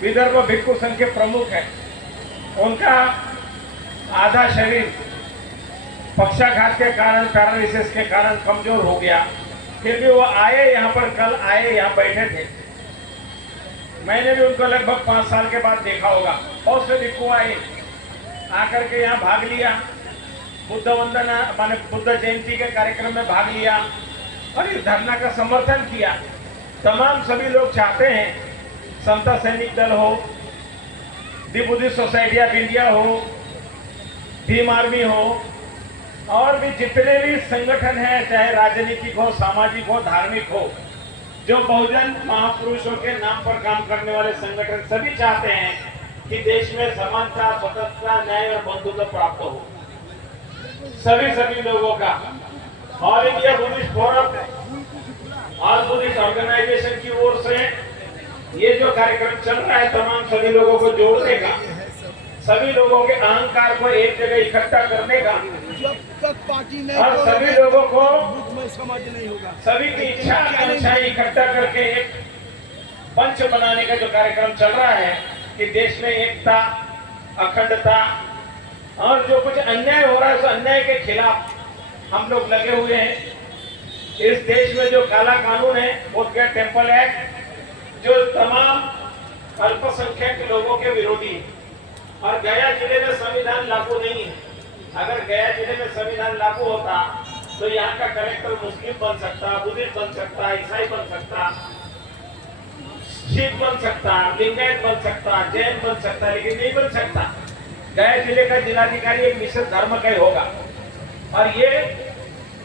विदर्भ भिक्खु संघ के प्रमुख हैं। उनका आधा शरीर पक्षाघात के कारण, पैरालिसिस के कारण कमजोर हो गया। फिर भी वो आए यहाँ पर, कल आए, यहाँ बैठे थे। मैंने भी उनको लगभग 5 साल के बाद देखा होगा। बहुत से भिक्खु आए, आकर के यहाँ भाग लिया, बुद्ध वंदना माने बुद्ध जयंती के कार्यक्रम में भाग लिया और इस धरना का समर्थन किया। तमाम सभी लोग चाहते हैं समता सैनिक दल हो, दी बुद्धिस्ट सोसाइटी ऑफ इंडिया हो, भीम आर्मी हो, और भी जितने भी संगठन हैं, चाहे राजनीतिक हो, सामाजिक हो, धार्मिक हो, जो बहुजन महापुरुषों के नाम पर काम करने वाले संगठन सभी चाहते हैं कि देश में समानता, स्वतंत्रता, न्याय और बंधुत्व प्राप्त हो सभी लोगों का। ऑल इंडिया बुद्धिस्ट फोरम और बुद्धिस्ट ऑर्गेनाइजेशन की ओर से ये जो कार्यक्रम चल रहा है, तमाम सभी लोगों को जोड़ने का, सभी लोगों के अहंकार को एक जगह इकट्ठा करने का, और सभी लोगों को समझ नहीं होगा, सभी की इच्छा आकांक्षाएं इकट्ठा करके एक पंच बनाने का जो कार्यक्रम चल रहा है कि देश में एकता, अखंडता और जो कुछ अन्याय हो रहा है उस अन्याय के खिलाफ हम लोग लगे हुए हैं। इस देश में जो काला कानून है, बोधगया टेम्पल एक्ट, जो तमाम अल्पसंख्यक लोगों के विरोधी है, और गया जिले में संविधान लागू नहीं है। अगर गया जिले में संविधान लागू होता तो यहाँ का कलेक्टर मुस्लिम बन सकता, बुद्धिस्ट बन सकता, ईसाई बन सकता, सिख बन सकता, लिंगायत बन सकता, जैन बन सकता, लेकिन नहीं बन सकता। गया जिले का जिलाधिकारी एक विशेष धर्म का ही होगा, और ये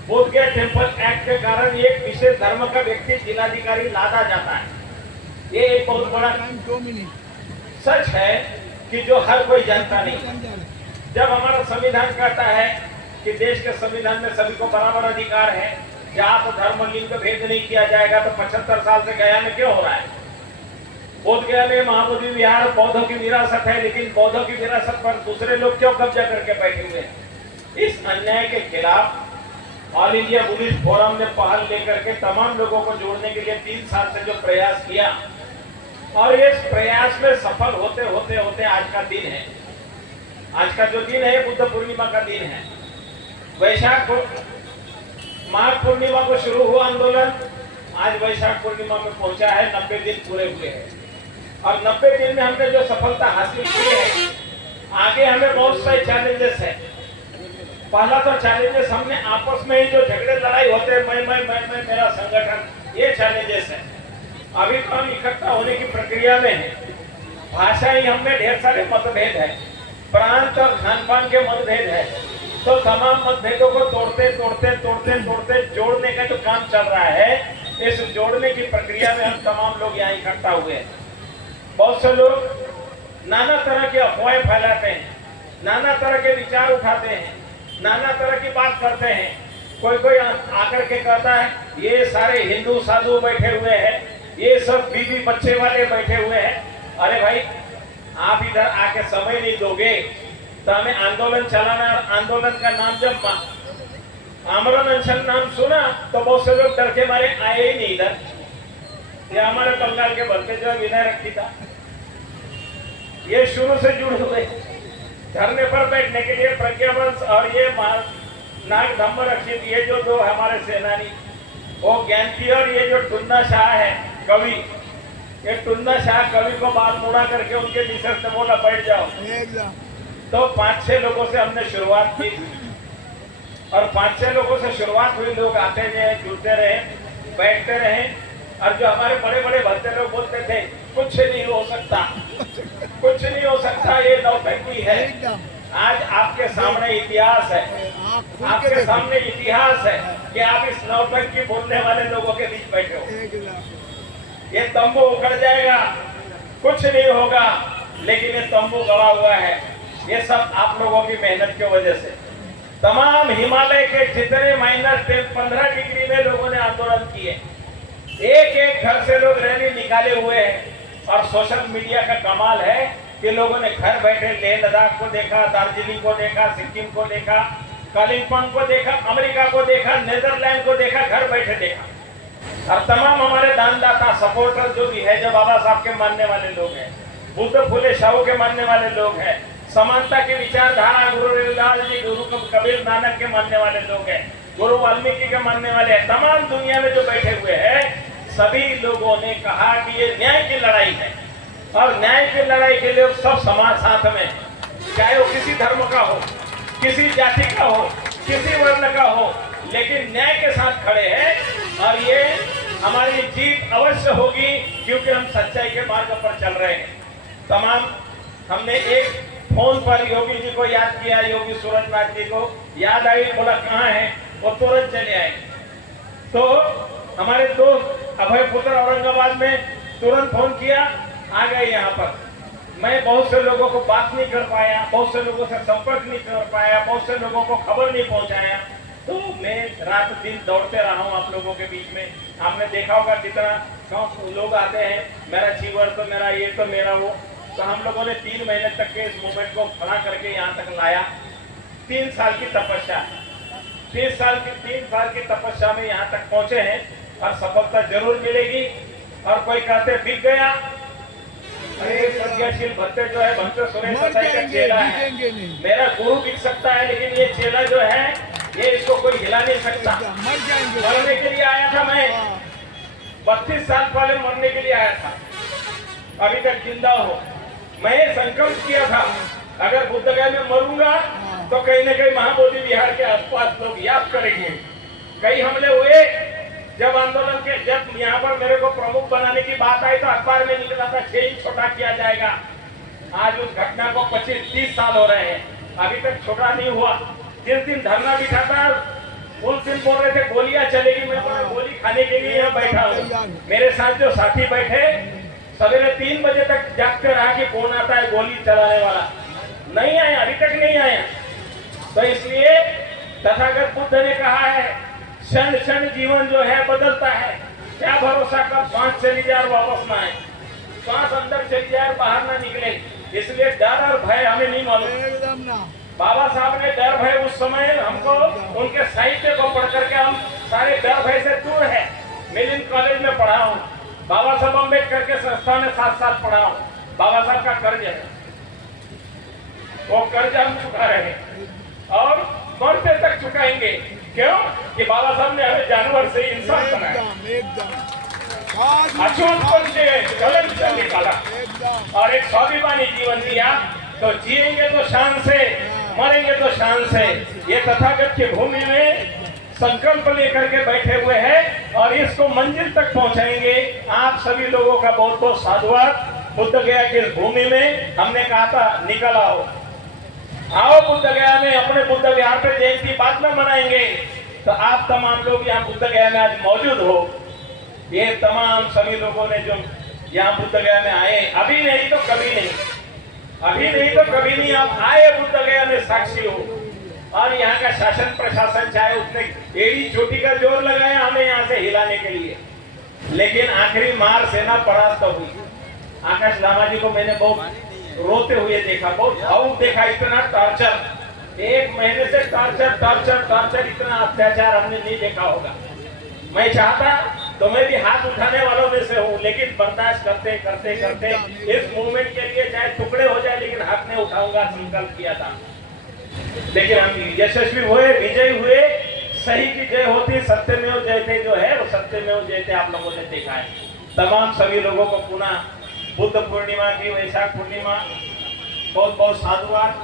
बोधगया टेम्पल एक्ट के कारण एक विशेष धर्म का व्यक्ति जिलाधिकारी लादा जाता है। ये एक बहुत बड़ा सच है कि जो हर कोई जानता नहीं। जब हमारा संविधान कहता है कि देश के संविधान में सभी को बराबर अधिकार है, जात धर्म लिंग भेद नहीं किया जाएगा, तो 75 साल से गया में क्यों हो रहा है? बोधगया में महाबोधि विहार बौद्धों की विरासत है, लेकिन बौद्धों की विरासत पर दूसरे लोग क्यों कब्जा करके बैठे हुए हैं? इस अन्याय के खिलाफ ऑल इंडिया बुद्धिस्ट फोरम ने पहल लेकर के तमाम लोगों को जोड़ने के लिए 3 साल से जो प्रयास किया, और इस प्रयास में सफल होते होते होते आज का दिन है। आज का जो दिन है बुद्ध पूर्णिमा का दिन है। वैशाख माघ पूर्णिमा को शुरू हुआ आंदोलन, आज वैशाख पूर्णिमा में पहुंचा है। 90 दिन पूरे हुए हैं, और 90 दिन में हमने जो सफलता हासिल की है, आगे हमें बहुत सारे चैलेंजेस है। पहला तो चैलेंजेस हमने आपस में ही जो झगड़े लड़ाई होते हैं, मैं मेरा संगठन, ये चैलेंजेस है। अभी तो हम इकट्ठा होने की प्रक्रिया में है। भाषा ही हमें ढेर सारे मतभेद है, प्रांत और खान पान के मतभेद है, तो तमाम मतभेदों को तोड़ते जोड़ने का जो काम चल रहा है, इस जोड़ने की प्रक्रिया में हम तमाम लोग यहाँ इकट्ठा हुए हैं। बहुत से लोग नाना तरह की अफवाहें फैलाते हैं, नाना तरह के विचार उठाते हैं, नाना तरह की बात करते हैं। कोई आकर के कहता है ये सारे हिंदू साधु बैठे हुए हैं, ये सब बीवी बच्चे वाले बैठे हुए हैं। अरे भाई, आप इधर आके समय नहीं दोगे तो हमें आंदोलन चलाना, आंदोलन का नाम जब आमरण अनशन नाम सुना तो बहुत से लोग डर के मारे आए ही नहीं इधर। ये हमारे बंगाल के भलते जो विनय रखी था, ये शुरू से जुड़े हुए धरने पर बैठने के लिए प्रज्ञावंश और ये नाग धम्म रक्षित, ये जो दो हमारे सेनानी, वो ज्ञानती और ये जो टुन्ना शाह है कवि, ये टुन्ना शाह कवि को बाल मुड़ा करके उनके निसर्ग से बोला बैठ जाओ। तो 5-6 लोगों से हमने शुरुआत की, और 5-6 लोगों से शुरुआत हुई। लोग आते रहे, जुड़ते रहे, बैठते रहे, और जो हमारे बड़े बड़े भद्दे लोग बोलते थे कुछ नहीं हो सकता, कुछ नहीं हो सकता, ये नौटंकी है। आज आपके सामने इतिहास है, आपके सामने इतिहास है कि आप इस नौटंकी बोलने वाले लोगों के बीच बैठे हो। ये तंबू उखड़ जाएगा, कुछ नहीं होगा, लेकिन ये तंबू गड़ा हुआ है। ये सब आप लोगों की मेहनत की वजह से। तमाम हिमालय के जितने -15 डिग्री में लोगों ने आंदोलन किए, एक घर से लोग रैली निकाले हुए हैं। और सोशल मीडिया का कमाल है कि लोगों ने घर बैठे लेह लद्दाख को देखा, दार्जिलिंग को देखा, सिक्किम को देखा, कालिम्पोंग को देखा, अमेरिका को देखा, नीदरलैंड को देखा, घर बैठे देखा। और तमाम हमारे दानदाता सपोर्टर जो भी है, जो बाबा साहब के मानने वाले लोग हैं, बुद्ध फुले शाहू के मानने वाले लोग हैं, समानता की विचारधारा गुरु रविदास जी, गुरु कबीर नानक के मानने वाले लोग हैं, गुरु वाल्मीकि के मानने वाले हैं। तमाम दुनिया में जो बैठे हुए हैं सभी लोगों ने कहा कि ये न्याय की लड़ाई है और न्याय की लड़ाई के लिए सब समाज साथ में, चाहे वो किसी धर्म का हो, किसी जाति का हो, किसी वर्ण का हो, लेकिन न्याय के साथ खड़े हैं और ये हमारी जीत अवश्य होगी क्योंकि हम सच्चाई के मार्ग पर चल रहे हैं। तमाम हमने एक फोन पर योगी जी को याद किया, योगी सूरजनाथ जी को याद आई, बोला कहाँ है, वो तुरंत चले आए। तो हमारे दोस्त अभय पुत्र औरंगाबाद में तुरंत फोन किया, आ गए यहाँ पर। मैं बहुत से लोगों को बात नहीं कर पाया, बहुत से लोगों से संपर्क नहीं कर पाया, बहुत से लोगों को खबर नहीं पहुंचाया, तो मैं रात दिन दौड़ते रहा हूँ आप लोगों के बीच में। आपने देखा होगा कितना गाँव लोग आते हैं, मेरा जीवर तो मेरा ये तो मेरा वो। तो हम लोगों ने 3 महीने तक के इस मूवमेंट को खड़ा करके यहाँ तक लाया। 3 साल की तपस्या, 3 साल की तपस्या में यहाँ तक पहुंचे हैं और सफलता जरूर मिलेगी। और कोई कहते बिक गया, अरे प्रज्ञाशील भट्टे जो है भट्टे सुरेश सताई का चेला है, मेरा गुरु बिक सकता है लेकिन ये चेला जो है ये इसको कोई हिला नहीं सकता। मरने के लिए आया था मैं, 32 साल पहले मरने के लिए आया था, अभी तक जिंदा हो। मैं संकल्प किया था अगर बुद्धगया में मरूंगा तो कहीं न कहीं महाबोधि विहार के आसपास लोग याद करेंगे। कई हमले हुए, जब आंदोलन के जब यहाँ पर मेरे को प्रमुख बनाने की बात आई तो अखबार में निकला था 6 इंच छोटा किया जाएगा। आज उस घटना को 25-30 साल हो रहे हैं, अभी तक छोटा नहीं हुआ। जिस दिन धरना बिठा था उस दिन बोल रहे थे गोलियां चलेगी, मैं बोला गोली खाने के लिए यहाँ बैठा हूँ। मेरे साथ जो साथी बैठे सवेरे 3 बजे तक जागते रहा कि कौन आता है गोली चलाने वाला, नहीं आया, अभी तक नहीं आया। तो इसलिए तथागत बुद्ध ने कहा है क्षण क्षण जीवन जो है बदलता है, क्या भरोसा कब सांस चली जाए और वापस ना आए, सांस अंदर चली जाए और बाहर ना निकले। इसलिए डर और भय हमें नहीं मालूम। बाबा साहब ने डर भय उस समय हमको उनके साहित्य को पढ़ करके हम सारे डर भय से दूर है। मिलिन कॉलेज में पढ़ा हूँ, बाबा साहब अम्बेडकर के संस्था में 7 साल पढ़ा हूँ। बाबा साहब का कर्ज है, वो कर्ज हम चुका रहे और मरते तक चुकाएंगे। क्यों कि बाबा साहब ने हमें जानवर से इंसान बनाया, अछूत से गलत से निकाला और एक स्वाभिमानी जीवन दिया। तो जिएंगे तो शान से, मरेंगे तो शान से। ये तथागत की भूमि में संकल्प लेकर के बैठे हुए हैं और इसको मंजिल तक पहुंचाएंगे। आप सभी लोगों का बहुत बहुत साधुवाद। बुद्ध गया की इस भूमि में हमने कहा था निकल आओ बुद्ध गया में, अपने बुद्ध विहार पे जयंती बाद में मनाएंगे। तो आप तमाम लोग यहाँ बुद्ध गया में आज मौजूद हो। ये तमाम सभी लोगों ने जो यहाँ बुद्ध गया में आए, अभी नहीं तो कभी नहीं, अभी नहीं तो कभी नहीं, आप आए बुद्ध गया में साक्षी हो। और यहाँ का शासन प्रशासन चाहे उसने एड़ी चोटी का जोर लगाया हमें यहाँ से हिलाने के लिए, लेकिन आखिरी मार सेना परास्त हुई। आकाश लामा जी को मैंने बहुत रोते हुए देखा, बहुत भावुक देखा। इतना टॉर्चर, 1 महीने से टॉर्चर, इतना अत्याचार हमने नहीं देखा होगा। मैं चाहता तो मैं भी हाथ उठाने वालों में से हूँ, लेकिन बर्दाश्त करते करते करते इस मूवमेंट के लिए चाहे टुकड़े हो जाए लेकिन हाथ नहीं उठाऊंगा संकल्प किया था। लेकिन हम यशस्वी हुए, विजयी हुए। सही की जय होती, सत्यमेव जयते जो है वो सत्यमेव जयते आप लोगों ने देखा है। तमाम सभी लोगों को पुनः बुद्ध पूर्णिमा की, वैशाख पूर्णिमा बहुत बहुत साधुवाद।